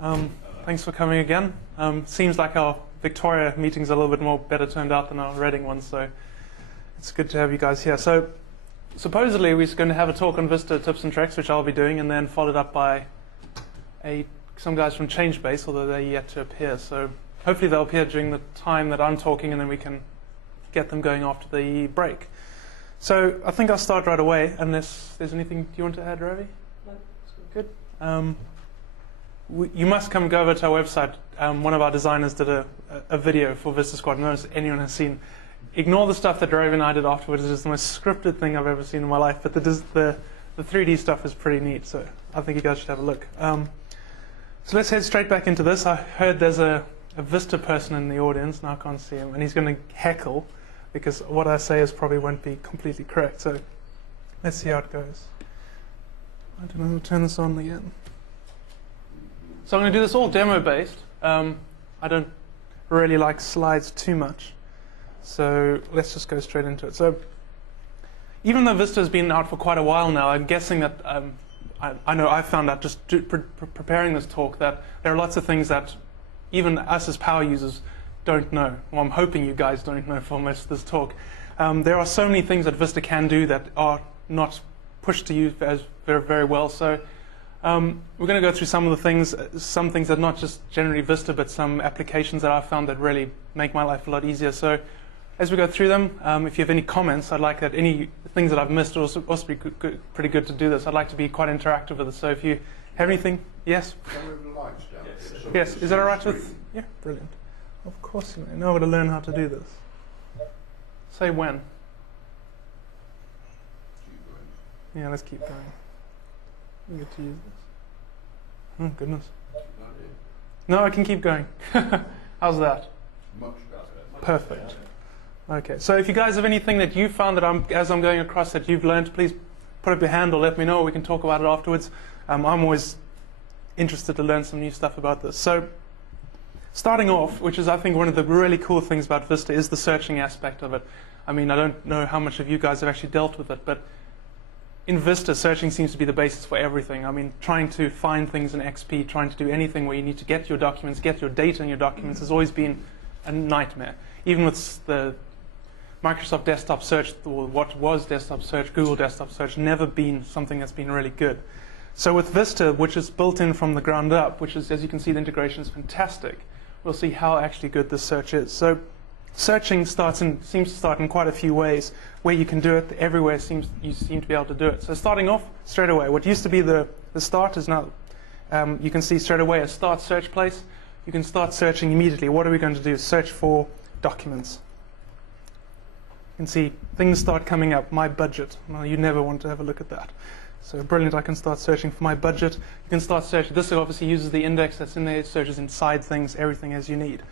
Thanks for coming again. Seems like our Victoria meeting's a little bit more better turned out than our Reading one, so it's good to have you guys here. So supposedly we're going to have a talk on Vista tips and tricks, which I'll be doing, and then followed up by some guys from Changebase, although they're yet to appear. So hopefully they'll appear during the time that I'm talking, and then we can get them going after the break. So I think I'll start right away, unless there's anything you want to add, Ravi? No, good. You must come go over to our website. One of our designers did a video for Vista Squad. I don't know if anyone has seen. Ignore the stuff that Ravi and I did afterwards. It is the most scripted thing I've ever seen in my life. But the 3D stuff is pretty neat, so I think you guys should have a look. So let's head straight back into this. I heard there's a Vista person in the audience. Now I can't see him. And he's going to heckle, because what I say probably won't be completely correct. So let's see how it goes. I don't know, I'll turn this on again. So I'm going to do this all demo-based. I don't really like slides too much. So let's just go straight into it. So even though Vista has been out for quite a while now, I'm guessing that I know I found out just preparing this talk that there are lots of things that even us as power users don't know. Well, I'm hoping you guys don't know for most of this talk. There are so many things that Vista can do that are not pushed to you as very, very well. So we're going to go through some of the things, some things that not just generally Vista, but some applications that I've found that really make my life a lot easier. So as we go through them, if you have any comments, I'd like that any things that I've missed would also be pretty good to do this. I'd like to be quite interactive with it. So if you have anything, yes? Can we move the lights down? Yes, is that all right with? Yeah, brilliant. Of course, you know I've got to learn how to do this. Say when. Yeah, let's keep going. I get to use this. Oh, goodness. No, I can keep going. How's that? Much better. Perfect. Okay, so if you guys have anything that you found that as I'm going across that you've learned, please put up your hand or let me know. We can talk about it afterwards. I'm always interested to learn some new stuff about this. So starting off, which is I think one of the really cool things about Vista, is the searching aspect of it. I mean, I don't know how much of you guys have actually dealt with it, but in Vista, searching seems to be the basis for everything. I mean, trying to find things in XP, trying to do anything where you need to get your documents, get your data in your documents, has always been a nightmare. Even with the Microsoft Desktop Search, or what was Desktop Search, Google Desktop Search, never been something that's been really good. So with Vista, which is built in from the ground up, which is, as you can see, the integration is fantastic, we'll see how actually good this search is. So searching seems to start in quite a few ways. Where you can do it, everywhere you seem to be able to do it. So starting off, straight away, what used to be the start is now, you can see straight away a start search place. You can start searching immediately. What are we going to do? Search for documents. You can see things start coming up. My budget. Well, you never want to have a look at that. So brilliant, I can start searching for my budget. You can start searching. This obviously uses the index that's in there. It searches inside things, everything as you need.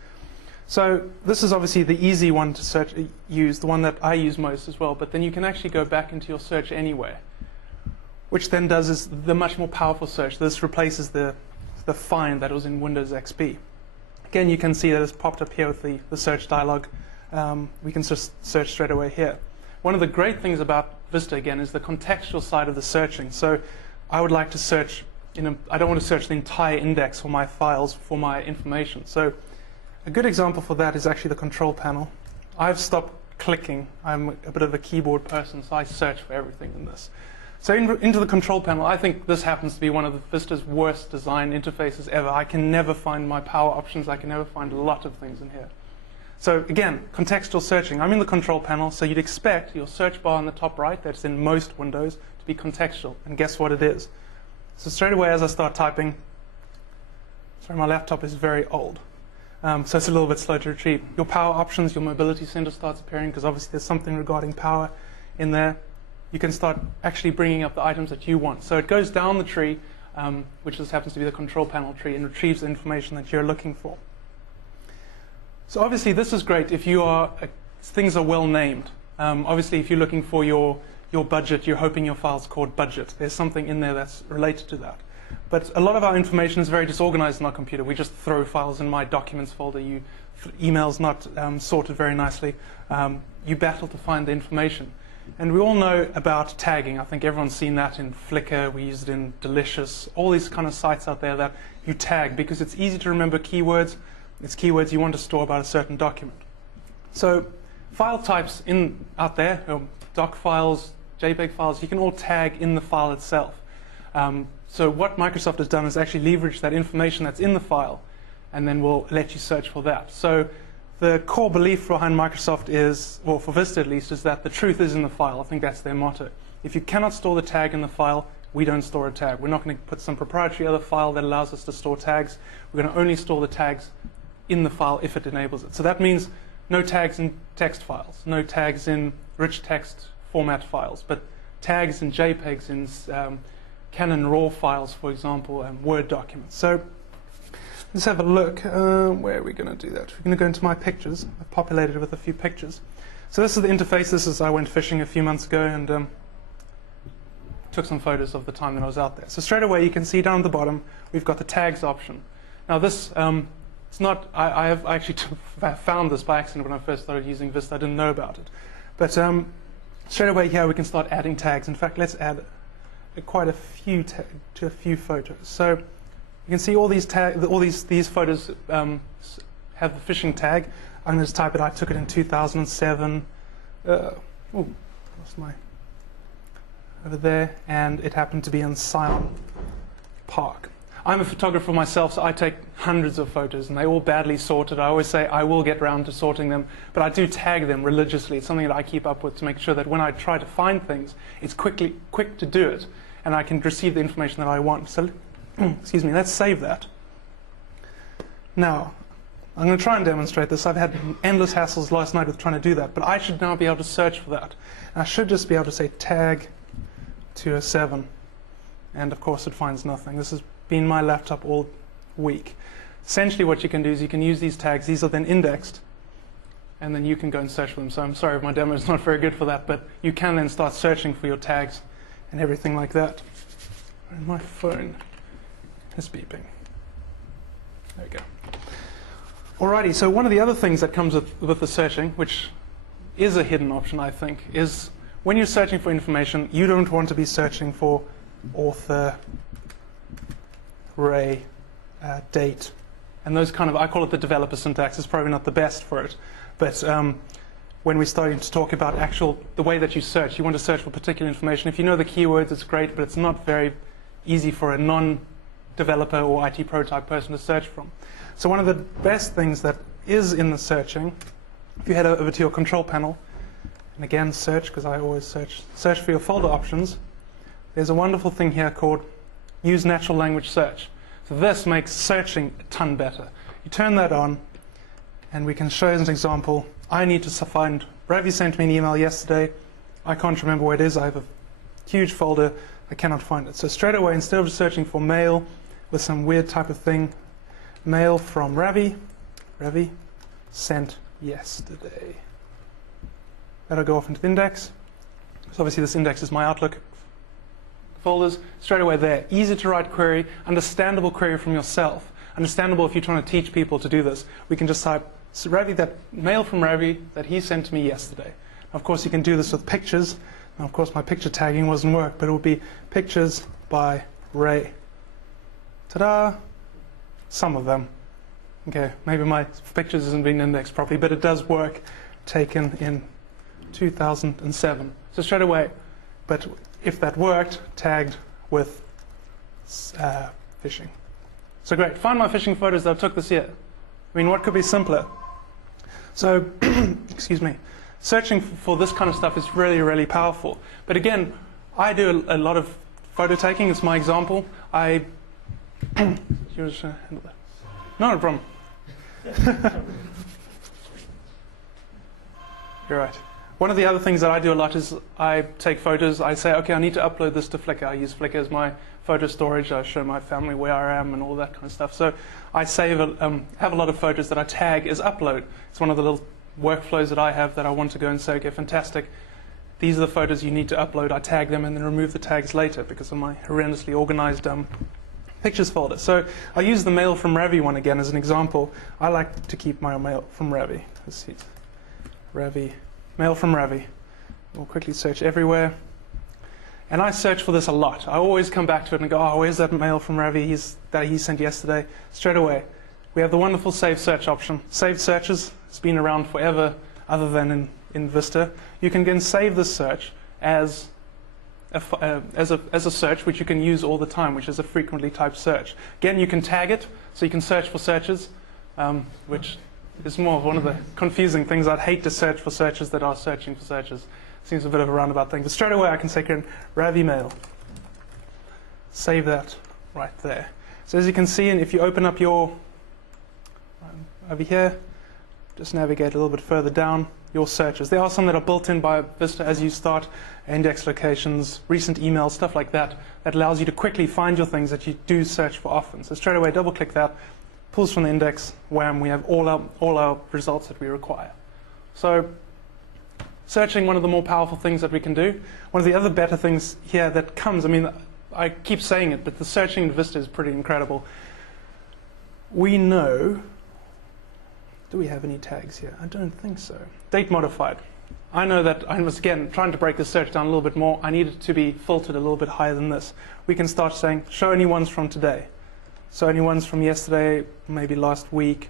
So this is obviously the easy one to use, the one that I use most as well. But then you can actually go back into your search anywhere, which then does is the much more powerful search. This replaces the find that was in Windows XP. Again, you can see that it's popped up here with the search dialog. We can just search straight away here. One of the great things about Vista, again, is the contextual side of the searching. So I would like to search, I don't want to search the entire index for my files, for my information. So a good example for that is actually the control panel. I've stopped clicking. I'm a bit of a keyboard person, so I search for everything in this. So into the control panel, I think this happens to be one of the Vista's worst design interfaces ever. I can never find my power options. I can never find a lot of things in here. So again, contextual searching. I'm in the control panel, so you'd expect your search bar on the top right, that's in most Windows, to be contextual. And guess what it is? So straight away as I start typing, sorry, my laptop is very old. So it's a little bit slow to retrieve. Your power options, your mobility center starts appearing, because obviously there's something regarding power in there. You can start actually bringing up the items that you want. So it goes down the tree, which just happens to be the control panel tree, and retrieves the information that you're looking for. So obviously this is great if you are things are well named. Obviously if you're looking for your budget, you're hoping your file's called budget. There's something in there that's related to that. But a lot of our information is very disorganized in our computer. We just throw files in my documents folder. Email's not sorted very nicely. You battle to find the information. And we all know about tagging. I think everyone's seen that in Flickr. We use it in Delicious. All these kind of sites out there that you tag because it's easy to remember keywords. It's keywords you want to store about a certain document. So file types out there, doc files, JPEG files, you can all tag in the file itself. So what Microsoft has done is actually leverage that information that's in the file, and then we'll let you search for that. So the core belief behind Microsoft is, or for Vista at least, is that the truth is in the file. I think that's their motto. If you cannot store the tag in the file, we don't store a tag. We're not going to put some proprietary other file that allows us to store tags. We're going to only store the tags in the file if it enables it. So that means no tags in text files, no tags in rich text format files, but tags in JPEGs, in Canon RAW files, for example, and Word documents. So let's have a look. Where are we going to do that? We're going to go into my pictures. I've populated it with a few pictures. So this is the interface. This is I went fishing a few months ago and took some photos of the time that I was out there. So straight away you can see down at the bottom we've got the tags option. Now this it's not. I have actually found this by accident when I first started using Vista. I didn't know about it, but straight away here we can start adding tags. In fact, let's add quite a few to a few photos. So you can see all these these photos have the fishing tag. I'm going to just type it. I took it in 2007. Lost my over there, and it happened to be in Scion Park. I'm a photographer myself, so I take hundreds of photos, and they're all badly sorted. I always say I will get around to sorting them, but I do tag them religiously. It's something that I keep up with to make sure that when I try to find things, it's quick to do it, and I can receive the information that I want. So, excuse me, let's save that. Now, I'm going to try and demonstrate this. I've had endless hassles last night with trying to do that, but I should now be able to search for that. And I should just be able to say tag 207, and of course it finds nothing. This has been my laptop all week. Essentially what you can do is you can use these tags. These are then indexed, and then you can go and search for them. So I'm sorry if my demo is not very good for that, but you can then start searching for your tags and everything like that. And my phone is beeping. There we go. Alrighty, so one of the other things that comes with the searching, which is a hidden option, I think, is when you're searching for information, you don't want to be searching for author, Ray, date, and those kind of, I call it the developer syntax. It's probably not the best for it, but when we're starting to talk about the way that you search, you want to search for particular information. If you know the keywords, it's great, but it's not very easy for a non-developer or IT pro type person to search from. So one of the best things that is in the searching, if you head over to your control panel, and again search, because I always search for your folder options, there's a wonderful thing here called Use Natural Language Search. So this makes searching a ton better. You turn that on, and we can show as an example, I need to find, Ravi sent me an email yesterday, I can't remember where it is, I have a huge folder, I cannot find it. So straight away, instead of searching for mail with some weird type of thing, mail from Ravi sent yesterday. That'll go off into the index. So obviously this index is my Outlook folders. Straight away there. Easy to write query, understandable query from yourself. Understandable if you're trying to teach people to do this. We can just type Ravi, that mail from Ravi that he sent to me yesterday. Of course you can do this with pictures. Now of course my picture tagging wasn't work, but it would be pictures by Ray. Ta-da! Some of them. Okay, maybe my pictures isn't being indexed properly, but it does work. Taken in 2007. So straight away, but if that worked, tagged with fishing. So great, find my fishing photos that I took this year. I mean, what could be simpler? So, excuse me, searching for this kind of stuff is really, really powerful. But again, I do a lot of photo taking. It's my example. Not a problem. You're right. One of the other things that I do a lot is I take photos. I say, okay, I need to upload this to Flickr. I use Flickr as my photo storage. I show my family where I am and all that kind of stuff. So I have a lot of photos that I tag as upload. It's one of the little workflows that I have that I want to go and say, okay, fantastic. These are the photos you need to upload. I tag them and then remove the tags later because of my horrendously organized pictures folder. So I use the mail from Ravi one again as an example. I like to keep my mail from Ravi. Let's see. Ravi. Mail from Ravi. We'll quickly search everywhere. And I search for this a lot. I always come back to it and go, oh, where's that mail from Ravi that he sent yesterday? Straight away. We have the wonderful save search option. Saved searches, it's been around forever other than in Vista. You can then save this search as a search which you can use all the time, which is a frequently typed search. Again, you can tag it, so you can search for searches, which is more of one of the confusing things. I'd hate to search for searches that are searching for searches. Seems a bit of a roundabout thing. But straight away I can say, Ravi mail. Save that right there. So as you can see, and if you open up your, over here, just navigate a little bit further down, your searches. There are some that are built in by Vista as you start, index locations, recent emails, stuff like that, that allows you to quickly find your things that you do search for often. So straight away, double click that, pulls from the index, wham, we have all our results that we require. So searching, one of the more powerful things that we can do. One of the other better things here that comes, I mean, I keep saying it, but the searching in Vista is pretty incredible. We know, do we have any tags here? I don't think so. Date modified. I know that I was, again, trying to break the search down a little bit more. I need it to be filtered a little bit higher than this. We can start saying, show any ones from today. So any ones from yesterday, maybe last week.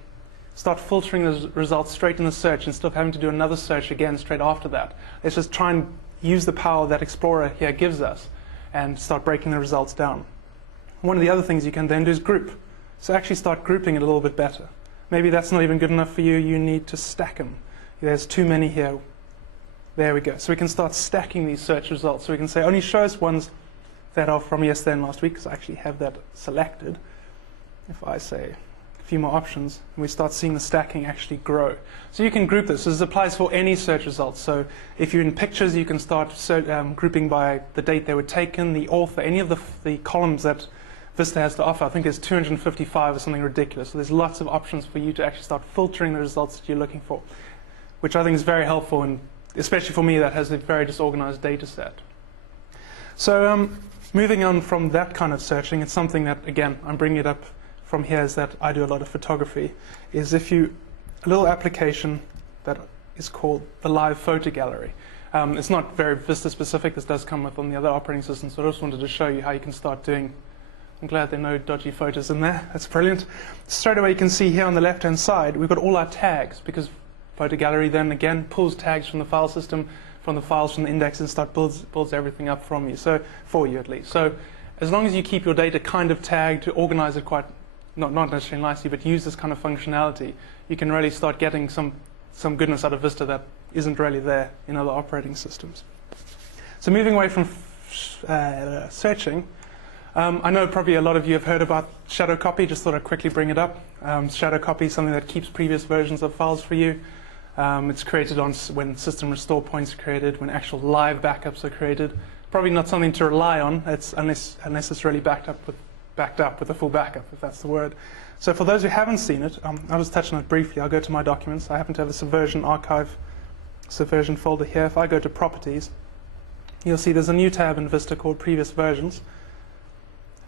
Start filtering the results straight in the search instead of having to do another search again straight after that. Let's just try and use the power that Explorer here gives us and start breaking the results down. One of the other things you can then do is group. So actually start grouping it a little bit better. Maybe that's not even good enough for you. You need to stack them. There's too many here. There we go. So we can start stacking these search results. So we can say only show us ones that are from yesterday and last week, because I actually have that selected. If I say a few more options, and we start seeing the stacking actually grow. So you can group this. This applies for any search results. So if you're in pictures, you can start grouping by the date they were taken, the author, any of the columns that Vista has to offer. I think there's 255 or something ridiculous. So there's lots of options for you to actually start filtering the results that you're looking for, which I think is very helpful, and especially for me that has a very disorganized data set. So moving on from that kind of searching, it's something that, again, I'm bringing it up from here, is that I do a lot of photography, is a little application that is called the Live Photo Gallery. It's not very Vista specific. This does come with on the other operating systems, so I just wanted to show you how you can start doing. I'm glad there are no dodgy photos in there. That's brilliant. Straight away you can see here on the left-hand side, we've got all our tags, because Photo Gallery then again pulls tags from the file system, from the files from the index, and builds everything up from you, so for you at least. So as long as you keep your data kind of tagged, to organize it quite, not necessarily nicely, but use this kind of functionality, you can really start getting some goodness out of Vista that isn't really there in other operating systems. So moving away from searching, I know probably a lot of you have heard about shadow copy. Just thought I'd quickly bring it up. Shadow copy is something that keeps previous versions of files for you. It's created when system restore points are created, when actual live backups are created. Probably not something to rely on, unless it's really backed up with a full backup, if that's the word. So for those who haven't seen it, I'll just touch on it briefly. I'll go to my documents. I happen to have a Subversion archive, Subversion folder here. If I go to Properties, you'll see there's a new tab in Vista called Previous Versions.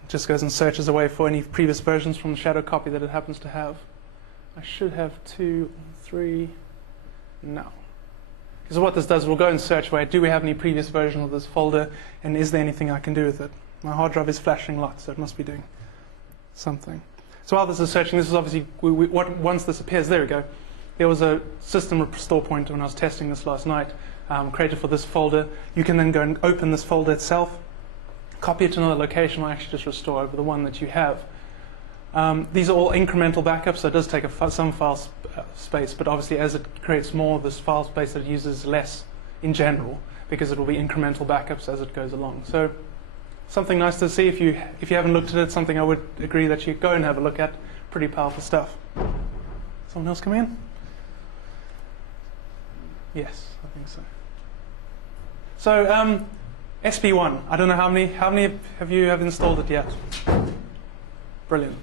It just goes and searches away for any previous versions from the shadow copy that it happens to have. I should have 2, 3, no. Because what this does, we'll go and search where, do we have any previous version of this folder, and is there anything I can do with it? My hard drive is flashing lots, so it must be doing something. So while this is searching, this is obviously, once this appears, there we go. There was a system restore point when I was testing this last night, created for this folder. You can then go and open this folder itself, copy it to another location, or actually just restore over the one that you have. These are all incremental backups, so it does take some file space, but obviously as it creates more, this file space that it uses less in general, because it will be incremental backups as it goes along. So something nice to see if you haven't looked at it, something I would agree that you go and have a look at. Pretty powerful stuff. Someone else come in? Yes, I think so. So SP1, I don't know how many of you have installed it yet? Brilliant.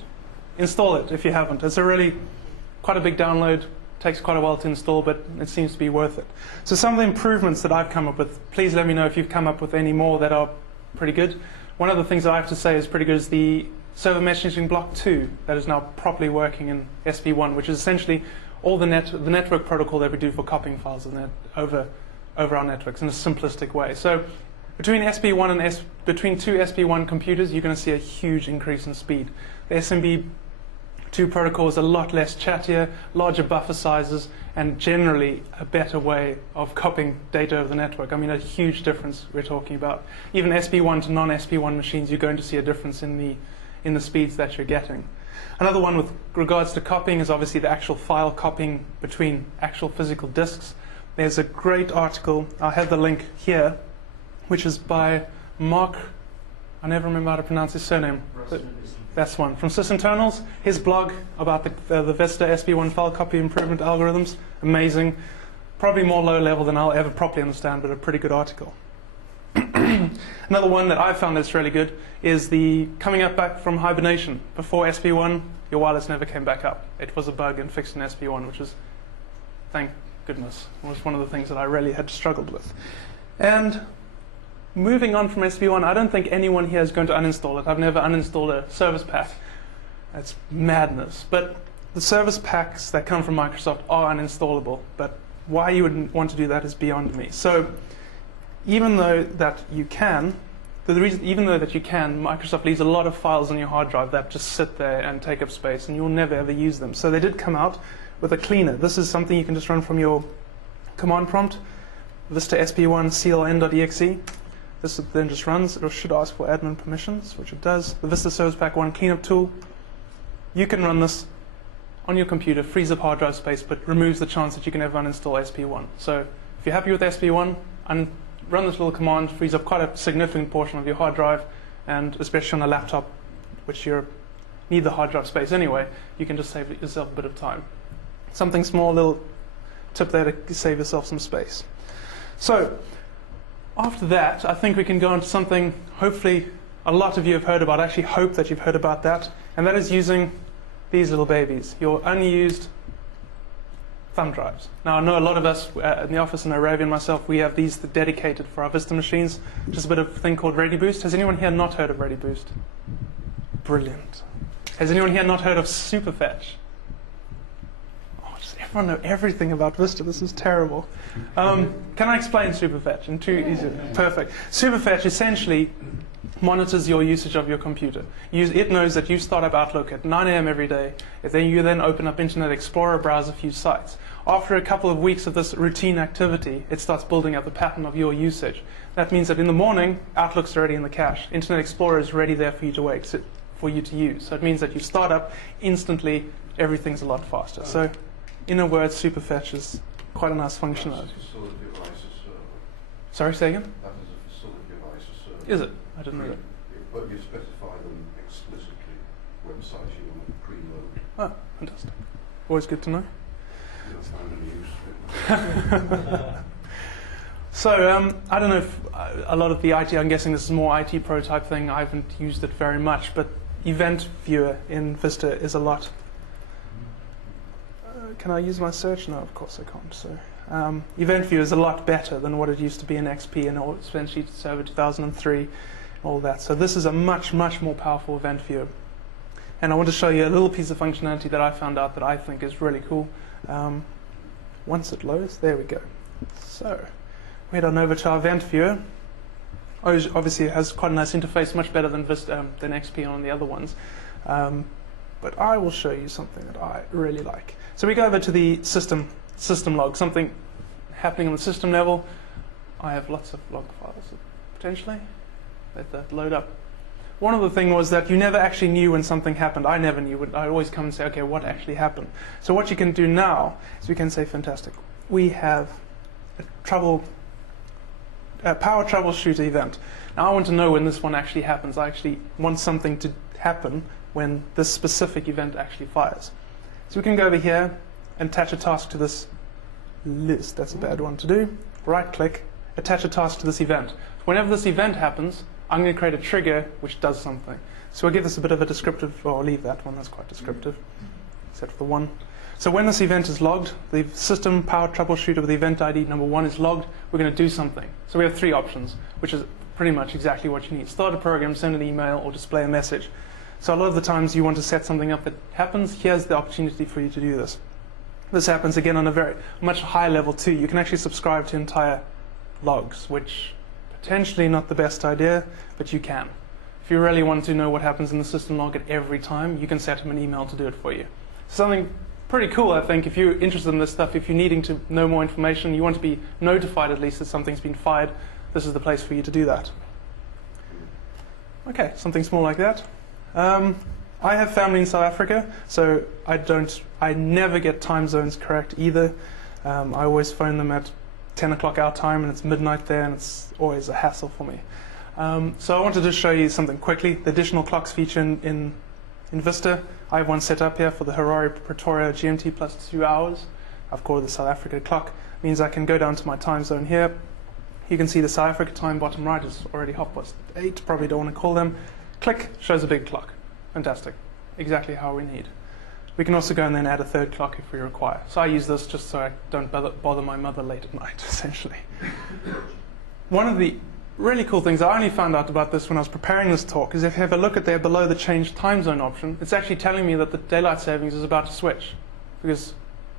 Install it if you haven't. It's quite a big download. Takes quite a while to install, but it seems to be worth it. So some of the improvements that I've come up with, please let me know if you've come up with any more that are pretty good. One of the things that I have to say is pretty good is the server messaging block 2 that is now properly working in SP1, which is essentially all the network protocol that we do for copying files over over our networks in a simplistic way. So between SB1 and between two SB1 computers, you're going to see a huge increase in speed. The SMB2 protocol is a lot less chattier, larger buffer sizes, and generally a better way of copying data over the network. I mean, a huge difference we're talking about. Even SB1 to non-SB1 machines, you're going to see a difference in the speeds that you're getting. Another one with regards to copying is obviously the actual file copying between actual physical disks. There's a great article, I'll have the link here, which is by Mark, I never remember how to pronounce his surname. That's one. From Sysinternals, his blog about the Vista SB1 file copy improvement algorithms. Amazing. Probably more low level than I'll ever properly understand, but a pretty good article. Another one that I found that's really good is the coming up back from hibernation. Before SB1, your wireless never came back up. It was a bug and fixed in SB1, which is, thank goodness, was one of the things that I really had struggled with. And moving on from SB1, I don't think anyone here is going to uninstall it. I've never uninstalled a service pack. That's madness. But the service packs that come from Microsoft are uninstallable. But why you would want to do that is beyond me. So even though that you can, Microsoft leaves a lot of files on your hard drive that just sit there and take up space, and you'll never ever use them. So they did come out with a cleaner. This is something you can just run from your command prompt, Vista SB1 cln.exe. This then just runs. It should ask for admin permissions, which it does. The Vista Service Pack 1 cleanup tool. You can run this on your computer, frees up hard drive space, but removes the chance that you can ever uninstall SB1. So if you're happy with SB1, run this little command, frees up quite a significant portion of your hard drive, and especially on a laptop, which you need the hard drive space anyway, you can just save yourself a bit of time. Something small, little tip there to save yourself some space. So after that, I think we can go on to something hopefully a lot of you have heard about. I actually hope that you've heard about that, and that is using these little babies, your unused thumb drives. Now, I know a lot of us in the office, and Ravi and myself, we have these dedicated for our Vista machines, just a bit of a thing called ReadyBoost. Has anyone here not heard of ReadyBoost? Brilliant. Has anyone here not heard of Superfetch? Oh, does everyone know everything about Vista? This is terrible. Can I explain Superfetch in two easy? Perfect. Superfetch essentially monitors your usage of your computer. It knows that you start up Outlook at 9 a.m. every day. You then open up Internet Explorer, browse a few sites. After a couple of weeks of this routine activity, it starts building up a pattern of your usage. That means that in the morning, Outlook's already in the cache. Internet Explorer is ready there for you to use. So it means that you start up instantly, everything's a lot faster. So in a word, Superfetch is quite a nice functionality. Sorry, say again? That is a facility device as service. Is it? I didn't know that. But you specify them explicitly, websites you want to preload. Oh, fantastic. Always good to know. You'll find any use for it. So, I don't know if a lot of the IT, I'm guessing this is more IT Pro type thing. I haven't used it very much, but Event Viewer in Vista is a lot. Can I use my search? No, of course I can't. So, Event Viewer is a lot better than what it used to be in XP and especially Server 2003, all that. So this is a much, much more powerful Event Viewer. And I want to show you a little piece of functionality that I found out that I think is really cool. Once it loads, there we go. So we head on over to our Event Viewer. Obviously, it has quite a nice interface, much better than Vista, than XP on the other ones. But I will show you something that I really like. So we go over to the system log, something happening on the system level. I have lots of log files, potentially. Let that load up. One of the things was that you never actually knew when something happened. I never knew. I always come and say, okay, what actually happened? So what you can do now is we can say, fantastic. We have a power troubleshoot event. Now I want to know when this one actually happens. I actually want something to happen when this specific event actually fires. So we can go over here and attach a task to this list. That's a bad one to do. Right-click, attach a task to this event. Whenever this event happens, I'm going to create a trigger which does something. So I'll give this a bit of a descriptive, or I'll leave that one, that's quite descriptive, except for the one. So when this event is logged, the system power troubleshooter with the event ID number 1 is logged, we're going to do something. So we have 3 options, which is pretty much exactly what you need. Start a program, send an email, or display a message. So a lot of the times you want to set something up that happens, here's the opportunity for you to do this. This happens again on a very much higher level too. You can actually subscribe to entire logs, which potentially not the best idea, but you can. If you really want to know what happens in the system log at every time, you can set him an email to do it for you. Something pretty cool, I think, if you're interested in this stuff, if you're needing to know more information, you want to be notified at least that something's been fired, this is the place for you to do that. Okay, something small like that. I have family in South Africa, so I never get time zones correct either. I always phone them at 10 o'clock our time, and it's midnight there, and it's always a hassle for me. So I wanted to show you something quickly. The additional clocks feature in Vista. I have one set up here for the Harare Pretoria GMT plus 2 hours. I've called it the South Africa clock. It means I can go down to my time zone here. You can see the South Africa time bottom right is already 8:30. Probably don't want to call them. Click, shows a big clock. Fantastic. Exactly how we need. We can also go and then add a third clock if we require. So I use this just so I don't bother my mother late at night, essentially. One of the really cool things, I only found out about this when I was preparing this talk, is if you have a look at there below the change time zone option, it's actually telling me that the daylight savings is about to switch. Because,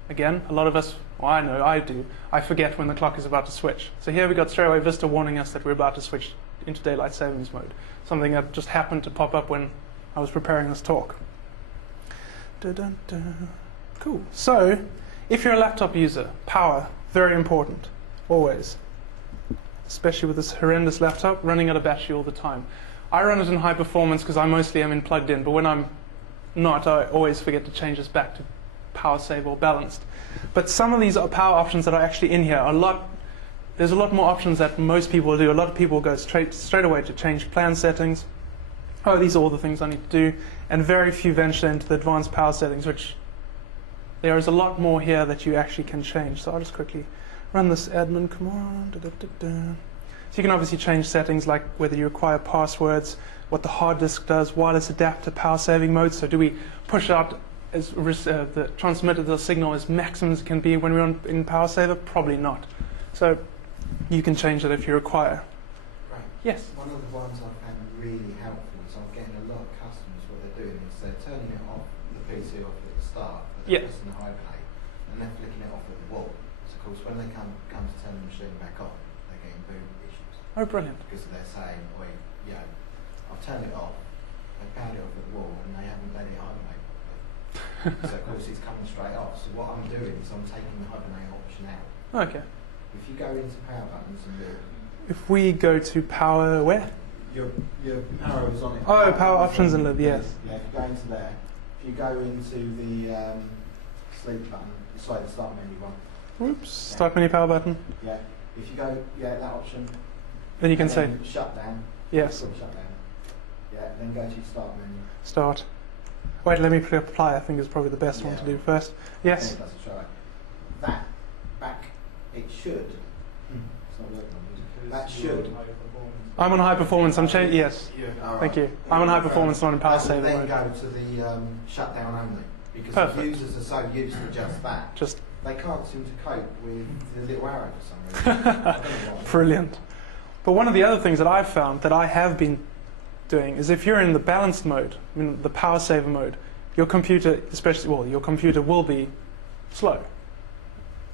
again, a lot of us, well, I know I do, I forget when the clock is about to switch. So here we got straight away Vista warning us that we're about to switch into daylight savings mode. Something that just happened to pop up when I was preparing this talk. Cool. So, if you're a laptop user, power, very important, always. Especially with this horrendous laptop, running out of battery all the time. I run it in high performance because I mostly am plugged in, but when I'm not, I always forget to change this back to power save or balanced. But some of these power options that are actually in here, there's a lot more options that most people do. A lot of people go straight away to change plan settings. Oh, these are all the things I need to do. And very few venture into the advanced power settings, which there is a lot more here that you actually can change. So I'll just quickly run this admin command. So you can obviously change settings like whether you require passwords, what the hard disk does, wireless adapt to power saving mode. So do we push out the transmitter the signal as maximum as it can be when we're in power saver? Probably not. So you can change it if you require. Right. Yes? One of the ones I found really helpful is I'm getting a lot of customers, what they're doing is they're turning it off, the PC off at the start, but they're pressing the hibernate, and they're flicking it off at the wall. So of course when they come to turn the machine back on, they're getting boot issues. Oh, brilliant. Because they're saying, well, you know, I've turned it off, they powered it off at the wall, and they haven't let it hibernate properly. So of course it's coming straight off. So what I'm doing is I'm taking the hibernate option out. Okay. If you go into power buttons and look, If we go to power, where? your power is on it. Oh, power options and live, yes. Yeah, if you go into there, if you go into the sleep button, sorry, the start menu one. Oops, start menu power button. Yeah, if you go, that option. Then you can and say, then shutdown. yes, Shutdown. Yeah, then go to start menu. start. Wait, let me click apply, I think is probably the best one to do first. Yes. Then it does it straight away. That, back, it should. It's not working on music. That should. I'm on high performance, I'm changing, yes. All Thank right. you. I'm on high performance, not in power That will saver then mode. go to the shutdown only. Because Perfect. the users are so used to just that. Just They can't seem to cope with the little arrow for some reason. I don't know why. brilliant. But one of the other things that I've found that I have been doing is if you're in the balanced mode, I mean the power saver mode, your computer, your computer will be slow.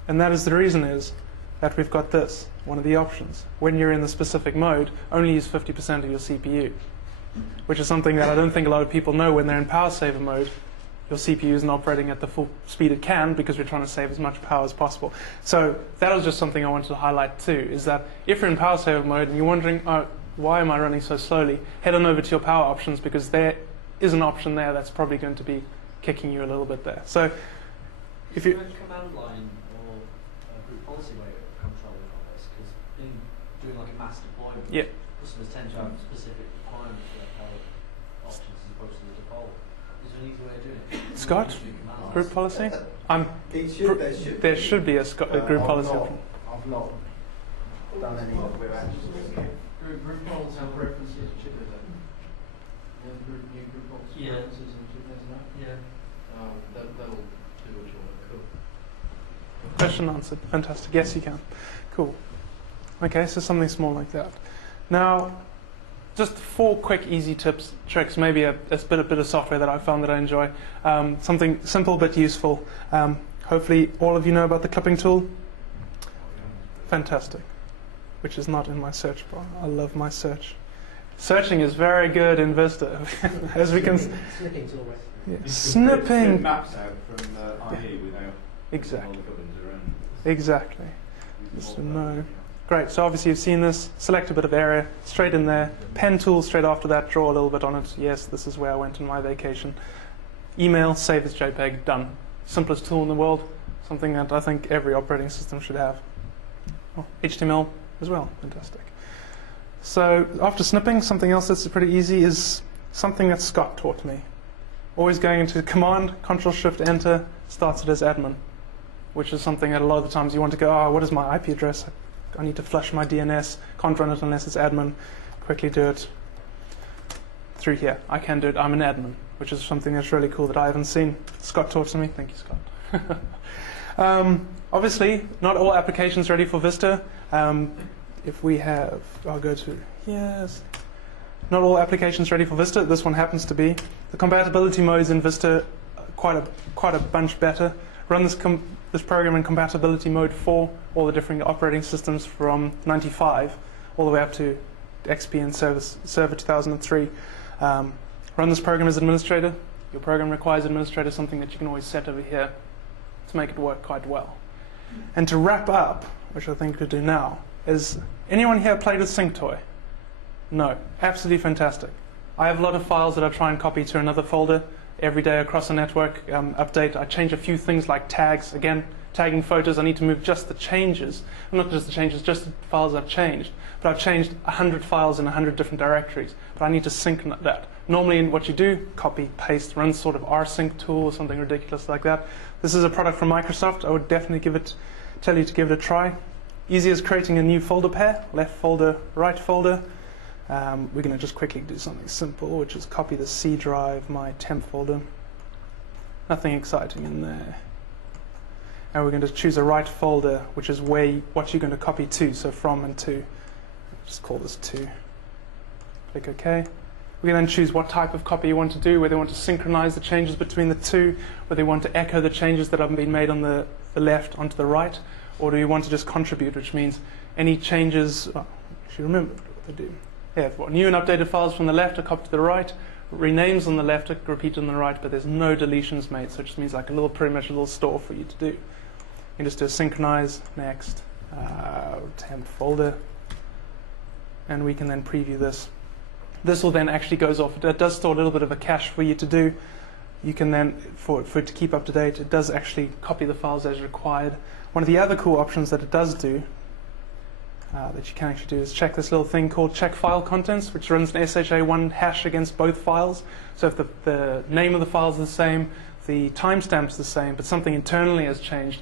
And that is the reason is that we've got this, one of the options. When you're in the specific mode, only use 50% of your CPU, which is something that I don't think a lot of people know. When they're in power saver mode, your CPU isn't operating at the full speed it can because we're trying to save as much power as possible. So that was just something I wanted to highlight too, is that if you're in power saver mode and you're wondering, oh, why am I running so slowly, head on over to your power options because there is an option there that's probably going to be kicking you a little bit there. So if you... Is there a command line or a group policy way of controlling all this? Because in doing like a mass deployment, Yeah. customers tend to have specific requirements for their power options as opposed to the default. Is there an easy way of doing it? Scott? Group policy? There should be a group policy option. I've not done any that we're actually. Group policy have references to chip with them. Yeah, new group policy Yeah. references in 2009. Yeah. That'll do what you want. Cool. Question answered. Fantastic. Yes, you can. Cool. Okay, so something small like that. Now, just 4 quick, easy tips, tricks, maybe a bit of software that I found that I enjoy. Something simple but useful. Hopefully all of you know about the clipping tool. Fantastic. which is not in my search bar. I love my search. Searching is very good in Vista, as we can. Snipping's always. Yeah. It Snipping. maps out from the IE without all Exactly. the buttons around. Exactly. Just to know. Great. So obviously you've seen this. Select a bit of area, straight in there. Pen tool straight after that. Draw a little bit on it. Yes, this is where I went on my vacation. Email, save as JPEG. Done. Simplest tool in the world. Something that I think every operating system should have. Oh, HTML as well. Fantastic. So after snipping, something else that's pretty easy is something that Scott taught me. Always going into Command, Control-Shift-Enter, starts it as admin, which is something that a lot of the times you want to go, oh, what is my IP address? I need to flush my DNS. Can't run it unless it's admin. Quickly do it through here. I can do it. I'm an admin, which is something that's really cool that I haven't seen. Scott taught to me. Thank you, Scott. Obviously, not all applications ready for Vista. If we have, I'll go to, yes. Not all applications ready for Vista. This one happens to be. The compatibility modes in Vista quite a bunch better. Run this program in compatibility mode 4, all the different operating systems from 95 all the way up to XP and Server 2003. Run this program as administrator. Your program requires administrator, something that you can always set over here to make it work quite well. And to wrap up, which I think we'll do now, is anyone here played with SyncToy? No. Absolutely fantastic. I have a lot of files that I try and copy to another folder every day across a network update. I change a few things like tags. Again, tagging photos, I need to move just the changes. Not just the changes, just the files I've changed. But I've changed 100 files in 100 different directories. But I need to sync that. Normally, what you do, copy, paste, run sort of rsync tool or something ridiculous like that. This is a product from Microsoft. I would definitely tell you to give it a try. Easy as creating a new folder pair, left folder, right folder. We're going to just quickly do something simple, which is copy the C drive, my temp folder. Nothing exciting in there. And we're going to choose a right folder, which is what you're going to copy to, so from and to. Just call this to. Click OK. We're going to choose what type of copy you want to do, whether you want to synchronize the changes between the two, whether you want to echo the changes that have been made on the left onto the right, or do you want to just contribute, which means any changes, actually remember what they do. Yeah, new and updated files from the left are copied to the right, renames on the left are repeated on the right, but there's no deletions made, so it just means like pretty much a little store for you to do. You can just do a synchronize, next, temp folder, and we can then preview this. This will then actually goes off. It does store a little bit of a cache for you to do. You can then, for it to keep up to date, it does actually copy the files as required. One of the other cool options that it does do, that you can actually do, is check this little thing called check file contents, which runs an SHA-1 hash against both files. So if the name of the file is the same, the timestamp is the same, but something internally has changed,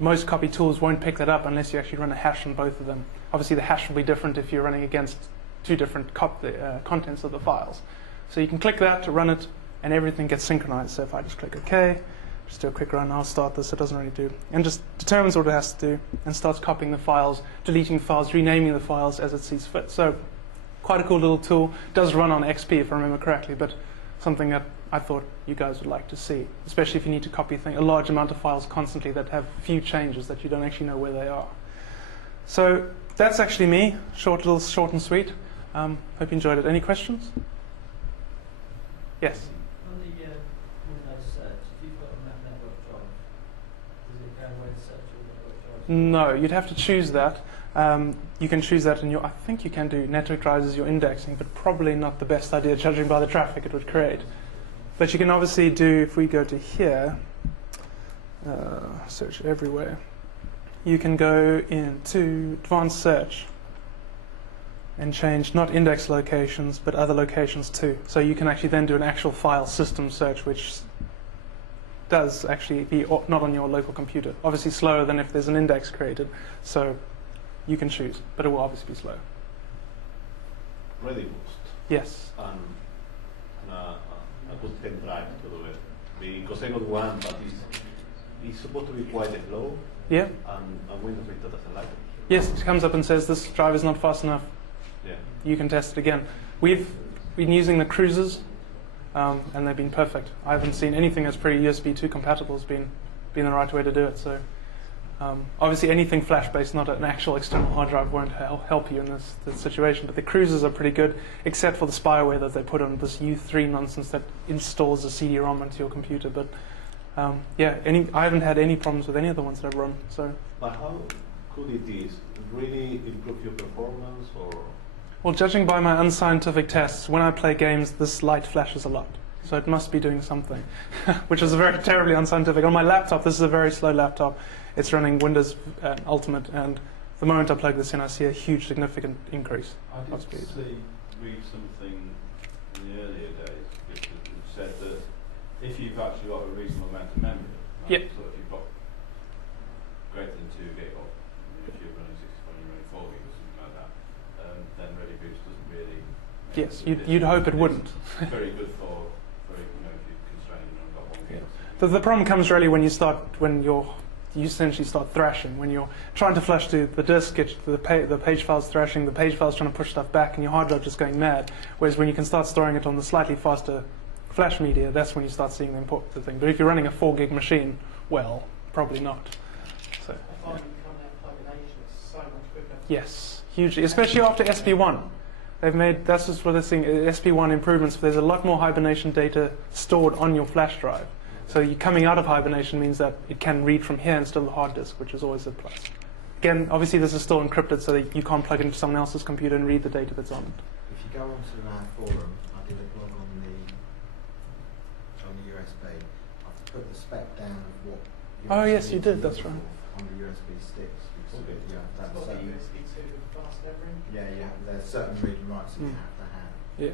most copy tools won't pick that up unless you actually run a hash on both of them. Obviously, the hash will be different if you're running against two different contents of the files. So you can click that to run it, and everything gets synchronized. So if I just click OK, just do a quick run, I'll start this, it doesn't really do. And just determines what it has to do, and starts copying the files, deleting files, renaming the files as it sees fit. So quite a cool little tool. It does run on XP, if I remember correctly, but something that I thought you guys would like to see, especially if you need to copy a large amount of files constantly that have few changes that you don't actually know where they are. So that's actually me, short and sweet. Hope you enjoyed it. Any questions? Yes? On the Windows search, if you've got a network drive, does it go away and search all network drives? No, you'd have to choose that. You can choose that in your, I think you can do network drives as your indexing, but probably not the best idea judging by the traffic it would create. But you can obviously do, if we go to here, search everywhere, you can go into advanced search and change not index locations, but other locations too. So you can actually then do an actual file system search, which does actually be not on your local computer. Obviously slower than if there's an index created. So you can choose, but it will obviously be slow. Ready boost. Yes. A good pen drive to do it. Because I got one, but it's supposed to be quite slow. Yeah. And Windows Vista doesn't like it. Yes, it comes up and says this drive is not fast enough. Yeah. You can test it again. We've been using the cruisers, and they've been perfect. I haven't seen anything that's pretty USB 2 compatible has been the right way to do it. So Obviously, anything flash-based, not an actual external hard drive, won't help you in this situation. But the cruisers are pretty good, except for the spyware that they put on this U3 nonsense that installs a CD-ROM into your computer. But yeah, I haven't had any problems with any of the ones that I've run. So. But how could it really improve your performance, or? Well, judging by my unscientific tests, when I play games, this light flashes a lot. So it must be doing something, which is very terribly unscientific. On my laptop, this is a very slow laptop. It's running Windows Ultimate, and the moment I plug this in, I see a huge, significant increase of speed. I did read something in the earlier days which said that if you've actually got a reasonable amount of memory, right, yep. so if you've got greater than 2 gig, or if you're running 64 and you're running 4 gig or something like that, then Ready Boost doesn't really. Yes, you'd hope it wouldn't. Very good for if you're constrained and got 1 gig. Yeah. The problem comes really when you essentially start thrashing. When you're trying to flash to the disk, the page file's thrashing, the page file's trying to push stuff back, and your hard drive just going mad. Whereas when you can start storing it on the slightly faster flash media, that's when you start seeing the thing. But if you're running a 4 gig machine, well, probably not. So, yeah. Yes, hugely, especially after SP1. That's just what they're seeing, SP1 improvements. There's a lot more hibernation data stored on your flash drive. So you coming out of hibernation means that it can read from here instead of the hard disk, which is always a plus. Again, obviously this is still encrypted, so that you can't plug it into someone else's computer and read the data that's on it. If you go onto our forum, I did a blog on the USB. I've put the spec down of what. Oh yes, you did. That's right. On the USB sticks, because you have to have certain USB to fast memory. Yeah, there's certain read and writes that you have to have. Yeah.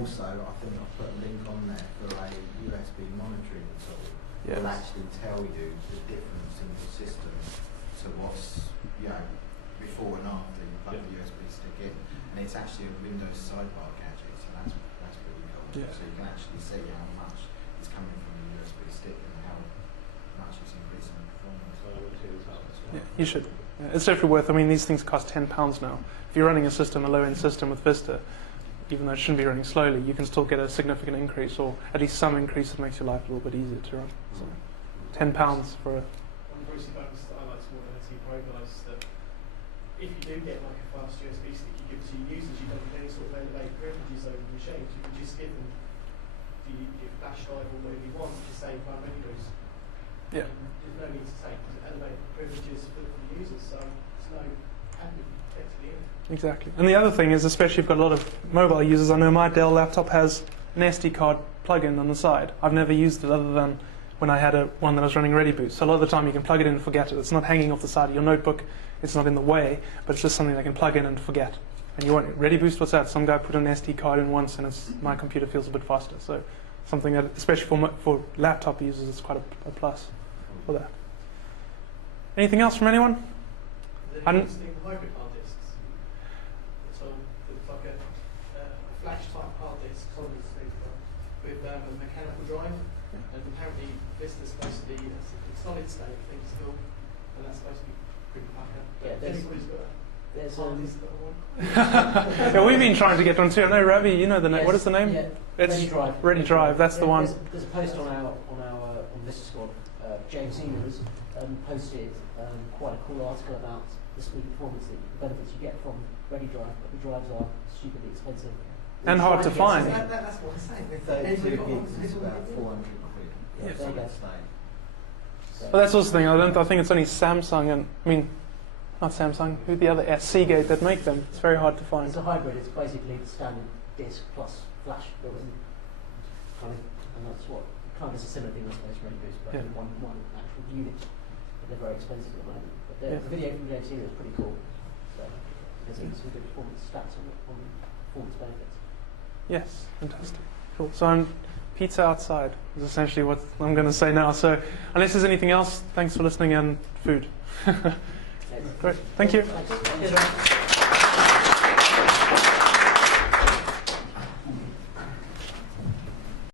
Also, I think I've put a link on there for a USB monitoring tool. Yes. Will actually tell you the difference in the system to what's before and after you plug the USB stick in, and it's actually a Windows sidebar gadget, so that's pretty cool. Yeah. So you can actually see how much is coming from the USB stick and how much it's increasing the performance. Yeah, you should. Yeah, it's definitely worth. I mean, these things cost £10 now. If you're running a low-end system with Vista, even though it shouldn't be running slowly, you can still get a significant increase, or at least some increase that makes your life a little bit easier to run. So, £10 for a. One Booysen bonus that I like to Mobility Pro guys is that if you do get like a fast USB stick you give to your users, you don't get any sort of elevated privileges over the machines. You can just give them your flash drive or whatever you want, just say by Ready Boost. Yeah. There's no need to take elevated privileges for the users, so there's no admin effectively in it. Exactly. And the other thing is, especially if you've got a lot of mobile users, I know my Dell laptop has an SD card plug-in on the side. I've never used it other than when I had one that was running Ready Boost. So a lot of the time you can plug it in and forget it. It's not hanging off the side of your notebook. It's not in the way, but it's just something that can plug in and forget. And you want Ready Boost, what's that? Some guy put an SD card in once and my computer feels a bit faster. So something that, especially for laptop users, is quite a plus for that. Anything else from anyone? Hybrid hard disks. So it's like a flash type hard disk, with a mechanical drive, and apparently Vista's supposed to be a solid state thing still, and that's supposed to be pretty pucker. Yeah, Anybody's got there's hard disk got one. Yeah, we've been trying to get one too. I know, Ravi, you know the name. Yes, What is the name? yeah, It's Ready Drive. Ready Drive. That's the one. There's a post on Vista Squad. James Seamers posted quite a cool article about the speed performance, the benefits you get from Ready Drive, but the drives are stupidly expensive. And hard to find. That's what I'm saying. 32 gigs is about 400 quid. Yeah, So there you go. that's like- Well, that's also the thing. I think it's only Samsung and not Samsung. Who the other Seagate that make them? It's very hard to find. It's a hybrid. It's basically the standard disk plus flash built in, and that's what kind of is a similar thing I suppose Ready Boost, but Yeah. one actual unit. But they're very expensive at the moment. But Yeah. the video from James Seamer is pretty cool. So there's some good performance stats on performance benefits. Yes, fantastic. Cool. So I'm pizza outside is essentially what I'm going to say now. So unless there's anything else, thanks for listening, and food. Great. Thank you. Thanks.